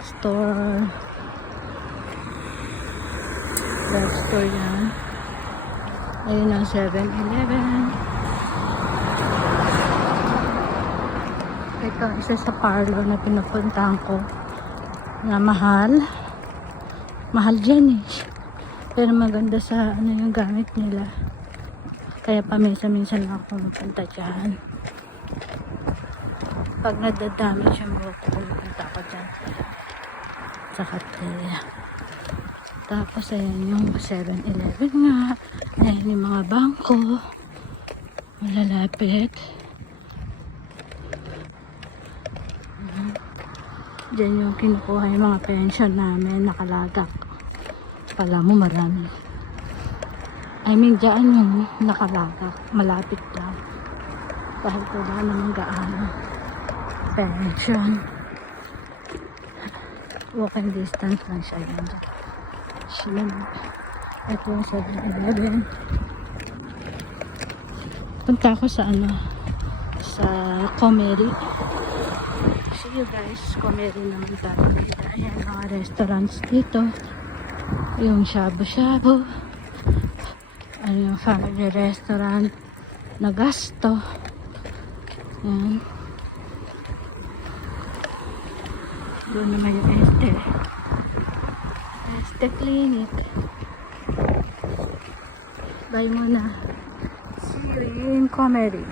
drugstore. Drugstore yan. Ayun ang 7-Eleven. Ito isa sa parlor na pinupuntahan ko na mahal. Mahal dyan eh. Pero maganda sa ano yung gamit nila. Kaya paminsan-minsan lang ako pupunta dyan. Pag nadadamage yung buhok ko, pupunta ako dyan. Sa Kateya. Tapos ayan yung 7-Eleven nga. Ayan yung mga bangko. Malalapit. Diyan yung kinukuha yung mga pension namin. Nakalagak. Pala mo marami. I mean, dyan yung nakalagak. Malapit lang. Dahil wala naman gaano. Pension. Walking distance lang siya yan dyan. Siya. Ito yung 7-Eleven. Punta ako sa ano, sa Comeri. See you guys, Comeri naman tayo. Ayan mga restaurants dito. Yung shabu-shabu. Ano yung family restaurant na Gasto. Ayan. Doon naman yung Este Clinic. Bye muna. See you in Comeri.